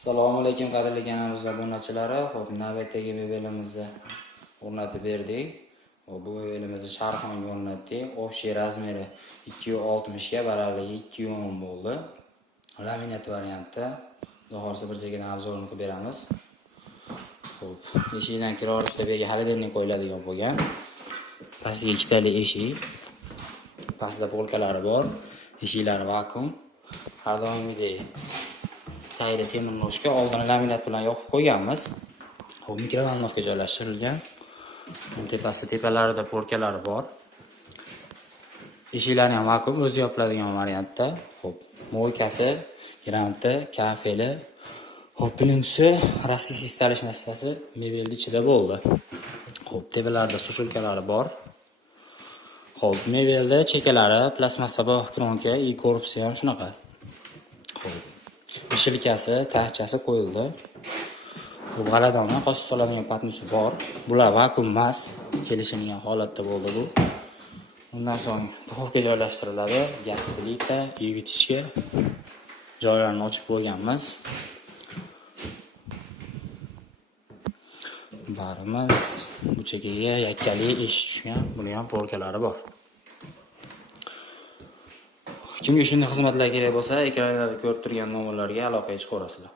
Assalomu alaykum qadrli kanalimiz obunachilari. Xo'p, navbatdagi mebelimizni o'rnatib berdik. Bu mebelimizni sharxonga o'rnatdik. Общий razmeri 2.60 ga, balandligi 2.10 bo'ldi. Laminat variantda. Xudo xolasa bir joydan obzorini qilib beramiz. Xo'p, eshikdan kirar ustiga xolodilnik qo'yiladigan bo'lgan. Pastga ikkitali eshik. Pastda polkalari bor. Eshiklari vakuum. Har doimgidek tayri temir noshga oldini laminat bilan yopib qo'yganmiz. Xo'p, mikrovalnovka joylashtirilgan. Tepasida tepalarida polkalari bor. Eshiklari ham vakuum, o'zi yopiladigan variantda. Xo'p, mo'ykasi, granti, kafeli. Xo'p, birinchisi rastik istalish narsasi mebelning ichida bo'ldi. Xo'p, tepalarida sushilkalari bor. Xo'p, mebelda chekalari plastmassa bog' kronka, i korpusi ham shunaqa. Xo'p, shilkasi, tachchasi qo'yildi. Bu g'aladonni qo'shib soladigan patnusi bor. Bular vakuum emas, kelishilgan holatda bo'ldi bu. Undan so'ng duxovka joylashtiriladi, gaz plita, yuvitichga joylarini ochib qo'yganmiz. Barimiz bu chekkaga yakkali eshik tushgan, buni ham polkalari bor. Kimga shunday xizmatlar kerak bo'lsa, ekranlarda ko'rib turgan nomerlarga aloqaga chiqaverasizlar.